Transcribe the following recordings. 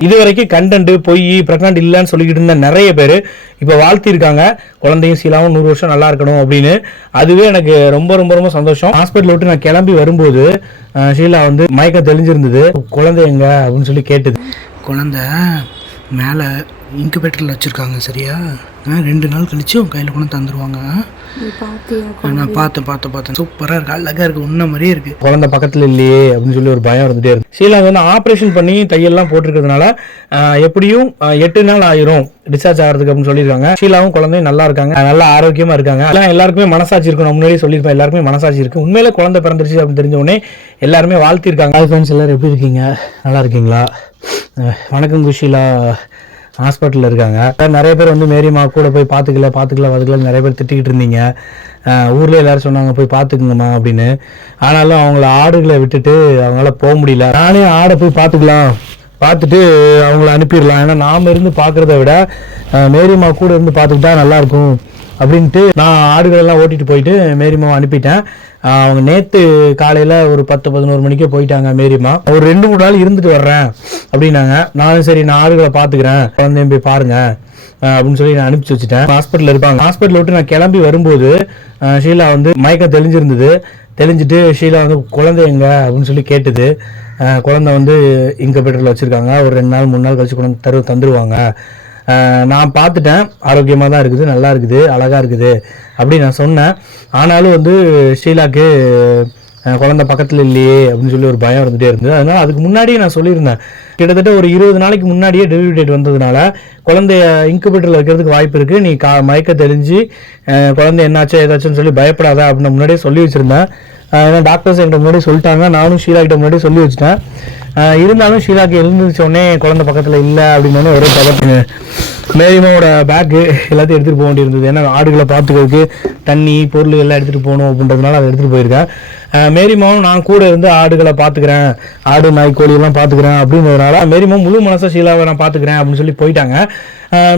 இது வரைக்கும் கண்டென்ட் பொய் ப்ரெக்னென்ட் இல்லைன்னு சொல்லிக்கிட்டு இருந்த நிறைய பேர் இப்போ வாழ்த்திருக்காங்க. குழந்தையும் சீலாவும் நூறு வருஷம் நல்லா இருக்கணும் அப்படின்னு. அதுவே எனக்கு ரொம்ப ரொம்ப ரொம்ப சந்தோஷம். ஹாஸ்பிட்டல் விட்டு நான் கிளம்பி வரும்போது ஷீலா வந்து மயக்கம் தெளிஞ்சிருந்தது. குழந்தை எங்க? அப்படின்னு சொல்லி கேட்டது. குழந்த மேலே இன்குபேட்டரில் வச்சுருக்காங்க சரியா? ஆ, ரெண்டு நாள் கழிச்சு உன் கையில் கொண்டு தந்துடுவாங்க நான் பார்த்தேன் பார்த்தேன் பார்த்தேன். சூப்பராக இருக்கு அழகாக இருக்கு உன்ன மாதிரியே இருக்கு. குழந்தை பக்கத்தில் இல்லையே அப்படின்னு சொல்லி ஒரு பயம் இருந்துட்டே இருக்கு. ஷீலா வந்து ஆப்ரேஷன் பண்ணி தையெல்லாம் போட்டிருக்கிறதுனால எப்படியும் எட்டு நாள் ஆயிரும் டிஸ்சார்ஜ் ஆகிறதுக்கு அப்படின்னு சொல்லியிருக்காங்க. ஷீலாவும் குழந்தையும் நல்லா இருக்காங்க நல்லா ஆரோக்கியமா இருக்காங்க. எல்லாம் எல்லாருக்குமே மனசாட்சி இருக்கும் முன்னாடியே சொல்லியிருப்பேன் எல்லாருக்குமே மனசாட்சி இருக்கு. உண்மையிலே குழந்தை பிறந்துருச்சு அப்படின்னு தெரிஞ்ச உடனே எல்லாருமே வாழ்த்திருக்காங்க. ஹாய் ஃப்ரெண்ட்ஸ் எல்லாரும் எப்படி இருக்கீங்க? நல்லா இருக்கீங்களா? வணக்கம் குஷீலா ஹாஸ்பிட்டலில் இருக்காங்க. நிறைய பேர் வந்து மேரிம்மா கூட போய் பார்த்துக்கல பார்த்துக்கல பார்த்துக்கல நிறைய பேர் திட்டிக்கிட்டு இருந்தீங்க. ஊரில் எல்லாரும் சொன்னாங்க போய் பார்த்துக்குங்கம்மா அப்படின்னு. ஆனாலும் அவங்கள ஆடுகளை விட்டுட்டு அவங்களால போக முடியல. நானே ஆடை போய் பார்த்துக்கலாம். பார்த்துட்டு அவங்கள அனுப்பிடலாம். ஏன்னா நாம் இருந்து பார்க்குறத விட அஹ் மேரிமா கூட இருந்து பார்த்துக்கிட்டா நல்லாயிருக்கும் அப்படின்ட்டு நான் ஆடுகள் எல்லாம் ஓட்டிட்டு போயிட்டு மேரிமாவை அனுப்பிட்டேன். அவங்க நேற்று காலையில் ஒரு பத்து பதினோரு மணிக்கே போயிட்டாங்க மேரிமா. ஒரு ரெண்டு மூணு நாள் இருந்துட்டு வர்றேன் அப்படின்னாங்க. நானும் சரி நான் ஆடுகளை பார்த்துக்கிறேன். குழந்தையும் போய் பாருங்க. அப்படின்னு சொல்லி நான் அனுப்பிச்சு வச்சுட்டேன். ஹாஸ்பிட்டலில் இருப்பாங்க. ஹாஸ்பிட்டலில் விட்டு நான் கிளம்பி வரும்போது ஷீலா வந்து மயக்கம் தெளிஞ்சிருந்தது. தெளிஞ்சிட்டு ஷீலா வந்து குழந்தை எங்க? அப்படின்னு சொல்லி கேட்டது. குழந்தை வந்து இன்குபேட்டரில் வச்சுருக்காங்க. ஒரு ரெண்டு நாள் மூணு நாள் கழிச்சு கொண்டு தரு தந்துருவாங்க. நான் பார்த்துட்டேன். ஆரோக்கியமாக தான் இருக்குது நல்லா இருக்குது அழகாக இருக்குது அப்படின்னு நான் சொன்னேன். ஆனாலும் வந்து ஷீலாக்கு குழந்த பக்கத்தில் இல்லையே அப்படின்னு சொல்லி ஒரு பயம் இருந்துகிட்டே இருந்தது. அதனால் அதுக்கு முன்னாடியே நான் சொல்லியிருந்தேன். கிட்டத்தட்ட ஒரு இருபது நாளைக்கு முன்னாடியே டெலிவரி டேட் வந்ததுனால குழந்தைய இன்குபேட்டரில் வைக்கிறதுக்கு வாய்ப்பு இருக்குது நீ கா மயக்க தெரிஞ்சு குழந்தை என்னாச்சோ ஏதாச்சும்னு சொல்லி பயப்படாத அப்படின்னு முன்னாடியே சொல்லி வச்சுருந்தேன். ஏன்னா டாக்டர்ஸ் என்கிட்ட முன்னாடி சொல்லிட்டாங்க. நானும் ஷீலாக்கிட்ட கிட்ட முன்னாடி சொல்லி வச்சுட்டேன். இருந்தாலும் ஷீலாக்கு எழுந்திரிச்ச உடனே குழந்தை பக்கத்தில் இல்லை அப்படின்னு ஒரே பதட்டு மேரிமாவோட பேக்கு எல்லாத்தையும் எடுத்துகிட்டு போக வேண்டியிருந்தது. ஏன்னா ஆடுகளை பார்த்துக்கிறதுக்கு தண்ணி பொருள் எல்லாம் எடுத்துகிட்டு போகணும் அப்படின்றதுனால அதை எடுத்துகிட்டு போயிருக்கேன். மேரிமாவும் நான் கூட இருந்து ஆடுகளை பார்த்துக்கிறேன். ஆடு நாய் கோழி எல்லாம் பார்த்துக்கிறேன் அப்படின்றதுனால மேரிமா முழு மனசாக ஷீலாவை நான் பார்த்துக்கிறேன் அப்படின்னு சொல்லி போயிட்டாங்க.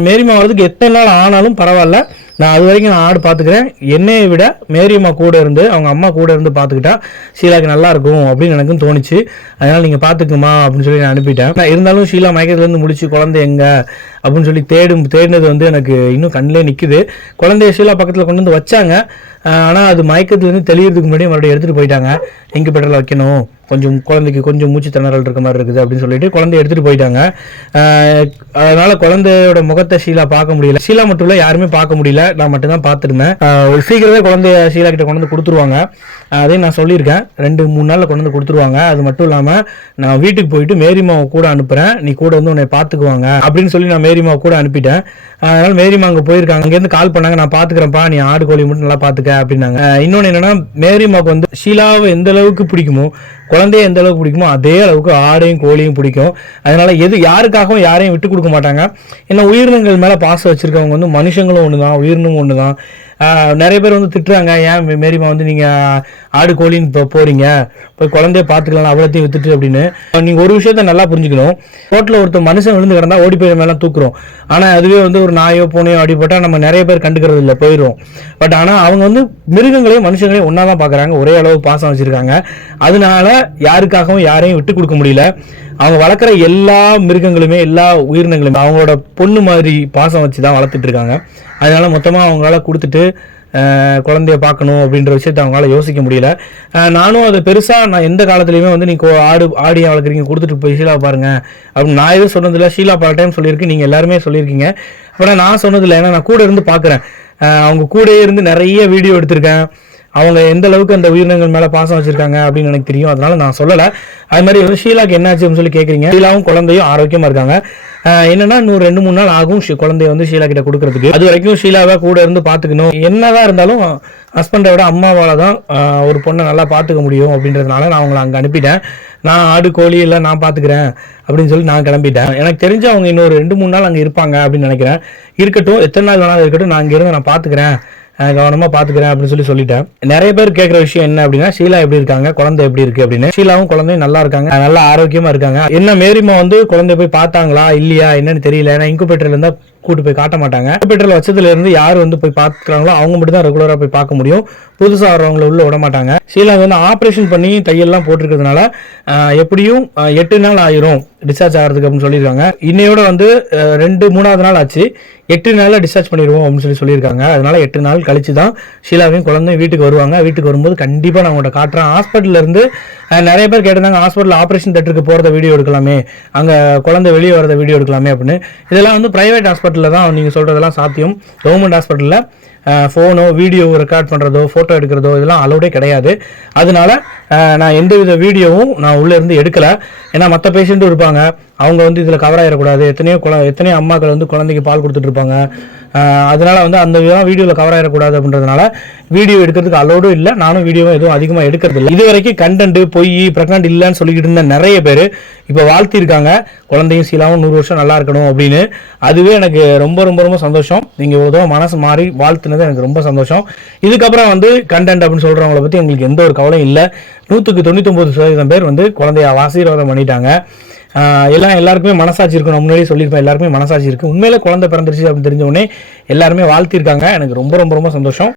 மேரிமா வரதுக்கு எத்தனை நாள் ஆனாலும் பரவாயில்ல. நான் அது வரைக்கும் நான் ஆடு பார்த்துக்கிறேன். என்னையை விட மேரியம்மா கூட இருந்து அவங்க அம்மா கூட இருந்து பார்த்துக்கிட்டா ஷீலாக்கு நல்லா இருக்கும் அப்படின்னு எனக்கும் தோணுச்சு. அதனால் நீங்கள் பார்த்துக்குமா அப்படின்னு சொல்லி நான் அனுப்பிட்டேன். நான் இருந்தாலும் ஷீலா மயக்கத்துலேருந்து முடிச்சு குழந்தை எங்க அப்படின்னு சொல்லி தேடும் தேடினது வந்து எனக்கு இன்னும் கண்ணிலே நிற்குது குழந்தைய ஷீலா பக்கத்தில் கொண்டு வந்து வச்சாங்க. ஆனால் அது மயக்கத்துலேருந்து தெளியறதுக்கு முன்னாடி மறுபடியும் எடுத்துகிட்டு போயிட்டாங்க. எங்கே பெட்ரோல் வைக்கணும். கொஞ்சம் குழந்தைக்கு கொஞ்சம் மூச்சு திணறல் இருக்க மாதிரி இருக்குது அப்படின்னு சொல்லிட்டு குழந்தைய எடுத்துகிட்டு போயிட்டாங்க. அதனால் குழந்தையோட முகத்தை ஷீலா பார்க்க முடியல. ஷீலா மட்டும் இல்லை யாருமே பார்க்க முடியல. நான் மட்டும்தான் பார்த்துருந்தேன். சீக்கிரமே குழந்தைய ஷீலா கிட்ட கொண்டு வந்து கொடுத்துருவாங்க. அதையும் நான் சொல்லியிருக்கேன். ரெண்டு மூணு நாளில் கொண்டு வந்து கொடுத்துருவாங்க. அது மட்டும் இல்லாமல் நான் வீட்டுக்கு போயிட்டு மேரிமாவை கூட அனுப்புகிறேன் நீ கூட வந்து உன்னை பார்த்துக்குவாங்க அப்படின்னு சொல்லி நான் மேரிமாவை கூட அனுப்பிட்டேன். அதனால் மேரிமா அங்கே போயிருக்காங்க. அங்கேருந்து கால் பண்ணாங்க. நான் பார்த்துக்கிறேன்ப்பா. நீ ஆடு கோழி மட்டும் நல்லா பார்த்துக்க. அப்படின்னாங்க. இன்னொன்று என்னன்னா மேரிமாவுக்கு வந்து ஷீலாவை எந்த அளவுக்கு பிடிக்குமோ குழந்தைய எந்த அளவுக்கு பிடிக்குமோ அதே அளவுக்கு ஆடையும் கோழியும் பிடிக்கும். அதனால எது யாருக்காகவும் யாரையும் விட்டு கொடுக்க மாட்டாங்க. ஏன்னா உயிரினங்கள் மேலே பாசம் வச்சிருக்கவங்க வந்து மனுஷங்களும் ஒன்று தான் உயிரினும் ஒன்று தான் நிறைய பேர் வந்து திட்டுறாங்க ஏன் மேரிமா வந்து நீங்கள் ஆடு கோழின்னு இப்போ போகிறீங்க போய் குழந்தைய பார்த்துக்கலாம் அவ்வளோத்தையும் வித்துட்டு அப்படின்னு. நீங்கள் ஒரு விஷயத்த நல்லா புரிஞ்சுக்கணும். ரோட்டில் ஒருத்தர் மனுஷன் விழுந்து கிடந்தா ஓடி போய் மேலே தூக்குறோம். ஆனால் அதுவே வந்து ஒரு நாயோ பூனையோ அடிபட்டால் நம்ம நிறைய பேர் கண்டுக்கிறது இல்லை போயிடும் பட் ஆனால் அவங்க வந்து மிருகங்களையும் மனுஷங்களையும் ஒன்றா தான் பார்க்குறாங்க ஒரே அளவு பாசம் வச்சுருக்காங்க. அதனால யாருக்காகவும் யாரையும் விட்டு கொடுக்க முடியல. அவங்க வளர்க்குற எல்லா மிருகங்களுமே எல்லா உயிரினங்களுமே அவங்களோட பொண்ணு மாதிரி பாசம் வச்சு தான் வளர்த்துட்டு இருக்காங்க. அதனால மொத்தமாக அவங்களால கொடுத்துட்டு குழந்தைய பார்க்கணும் அப்படின்ற விஷயத்த அவங்களால யோசிக்க முடியல. நானும் அதை பெருசாக நான் எந்த காலத்துலையுமே வந்து நீங்கள் கோ- ஆடு ஆடியை வளர்க்குறீங்க கொடுத்துட்டு போய் ஷீலா பாருங்க. அப்படின்னு நான் எதுவும் சொன்னதில்ல. ஷீலா பல டைம் சொல்லியிருக்கு. நீங்கள் எல்லாருமே சொல்லியிருக்கீங்க. ஆனால் நான் சொன்னதில்லை. ஏன்னா நான் கூட இருந்து பார்க்குறேன். அவங்க கூடயே இருந்து நிறைய வீடியோ எடுத்திருக்கேன். அவங்க எந்த அளவுக்கு அந்த உயிரினங்கள் மேல பாசம் வச்சிருக்காங்க அப்படின்னு எனக்கு தெரியும். அதனால நான் சொல்லல. அது மாதிரி வந்து ஷீலாக்கு என்னாச்சுன்னு சொல்லி கேக்குறீங்க. ஷீலாவும் குழந்தையும் ஆரோக்கியமா இருக்காங்க. என்னன்னா இன்னும் ரெண்டு மூணு நாள் ஆகும் குழந்தைய வந்து ஷீலா கிட்ட கொடுக்கறதுக்கு. அது வரைக்கும் ஷீலாவை கூட இருந்து பாத்துக்கணும் என்னதான் இருந்தாலும் ஹஸ்பண்டை விட அம்மாவால தான் ஒரு பொண்ணை நல்லா பாத்துக்க முடியும் அப்படின்றதுனால நான் அவங்களை அங்க அனுப்பிட்டேன். நான் ஆடு கோழி எல்லாம் நான் பாத்துக்கிறேன் அப்படின்னு சொல்லி நான் கிளம்பிட்டேன். எனக்கு தெரிஞ்சு அவங்க இன்னொரு ரெண்டு மூணு நாள் அங்க இருப்பாங்க அப்படின்னு நினைக்கிறேன். இருக்கட்டும் எத்தனை நாள் வேணாலும் இருக்கட்டும் நான் இங்க இருந்து நான் பாத்துக்கிறேன் கவனமாக கவனமா அப்படின்னு சொல்லி சொல்லிட்டேன். நிறைய பேர் கேட்குற விஷயம் என்ன அப்படின்னா ஷீலா எப்படி இருக்காங்க? குழந்தை எப்படி இருக்கு அப்படின்னு. ஷீலாவும் குழந்தையும் நல்லா இருக்காங்க. நல்லா ஆரோக்கியமா இருக்காங்க. என்ன மேரிமா வந்து குழந்தை போய் பார்த்தாங்களா? இல்லையா? என்னன்னு தெரியல. ஏன்னா இன்குபேட்டர்ல இருந்தா கூட்டு போய் காட்ட மாட்டாங்க. பெட்ரோல் வச்சதுல இருந்து யார் வந்து போய் பார்க்குறாங்களோ அவங்க மட்டும் தான் ரெகுலராக போய் பார்க்க முடியும். புதுசாக வரவங்கள உள்ள விட மாட்டாங்க. ஷீலாவுக்கு வந்து ஆப்ரேஷன் பண்ணி தையல்லாம் போட்டிருக்கிறதுனால எப்படியும் எட்டு நாள் ஆயிரும் டிஸ்சார்ஜ் ஆகிறதுக்கு அப்படின்னு சொல்லியிருக்காங்க. இன்னையோட வந்து ரெண்டு மூணாவது நாள் ஆச்சு. எட்டு நாளில் டிஸ்சார்ஜ் பண்ணிடுவோம் அப்படின்னு சொல்லி சொல்லியிருக்காங்க. அதனால எட்டு நாள் கழிச்சு தான் ஷீலாவையும் குழந்தையும் வீட்டுக்கு வருவாங்க. வீட்டுக்கு வரும்போது கண்டிப்பாக நான் உங்கள்கிட்ட காட்டுறேன். ஹாஸ்பிட்டல்ல இருந்து நிறைய பேர் கேட்டிருந்தாங்க ஹாஸ்பிட்டல் ஆப்ரேஷன் தேட்டருக்கு போகிறத வீடியோ எடுக்கலாமே. அங்கே குழந்தை வெளியே வரத வீடியோ எடுக்கலாமே அப்படின்னு. இதெல்லாம் வந்து ப்ரைவேட் ஹாஸ்பிட்டல் ஹாஸ்பிட்டலில் தான் நீங்கள் சொல்கிறதெல்லாம் சாத்தியம். கவர்மெண்ட் ஹாஸ்பிட்டலில் ஃபோனோ வீடியோ ரெக்கார்ட் பண்ணுறதோ ஃபோட்டோ எடுக்கிறதோ இதெல்லாம் அலௌடே கிடையாது. அதனால நான் நான் எந்தவித வீடியோவும் நான் உள்ளே இருந்து எடுக்கலை. ஏன்னா மற்ற பேஷண்ட்டும் இருப்பாங்க. அவங்க வந்து இதில் கவர் ஆகிடக்கூடாது எத்தனையோ குழ எத்தனையோ அம்மாக்கள் வந்து குழந்தைக்கு பால் கொடுத்துட்ருப்பாங்க. அதனால் வந்து அந்த இதெல்லாம் வீடியோவில் கவர் ஆகிடக்கூடாது அப்படின்றதுனால வீடியோ எடுக்கிறதுக்கு அலோடும் இல்லை. நானும் வீடியோவும் எதுவும் அதிகமாக எடுக்கிறது இல்லை. இது வரைக்கும் கண்டென்ட் பொய் ப்ரெக்னென்ட் இல்லைன்னு சொல்லிக்கிட்டு இருந்த நிறைய பேர் இப்போ வாழ்த்திருக்காங்க குழந்தையும் சீலாவும் நூறு வருஷம் நல்லா இருக்கணும் அப்படின்னு. அதுவே எனக்கு ரொம்ப ரொம்ப ரொம்ப சந்தோஷம். நீங்கள் இவ்வளோ தூரம் மனசு மாறி வாழ்த்துனது எனக்கு ரொம்ப சந்தோஷம். இதுக்கப்புறம் வந்து கண்டென்ட் அப்படின்னு சொல்கிறவங்கள பற்றி எங்களுக்கு எந்த ஒரு கவலையும் இல்லை. நூற்றுக்கு தொண்ணூத்தொம்பது சதவீதம் பேர் வந்து குழந்தைய ஆசீர்வாதம் பண்ணிட்டாங்க. எல்லாம் எல்லாருக்குமே மனசாட்சி இருக்கும் நான் முன்னாடியே சொல்லியிருப்பேன் எல்லாருக்குமே மனசாட்சி இருக்கு. உண்மையில குழந்தை பிறந்துருச்சு அப்படின்னு தெரிஞ்ச உடனே எல்லாருமே வாழ்த்திருக்காங்க எனக்கு ரொம்ப ரொம்ப ரொம்ப சந்தோஷம்.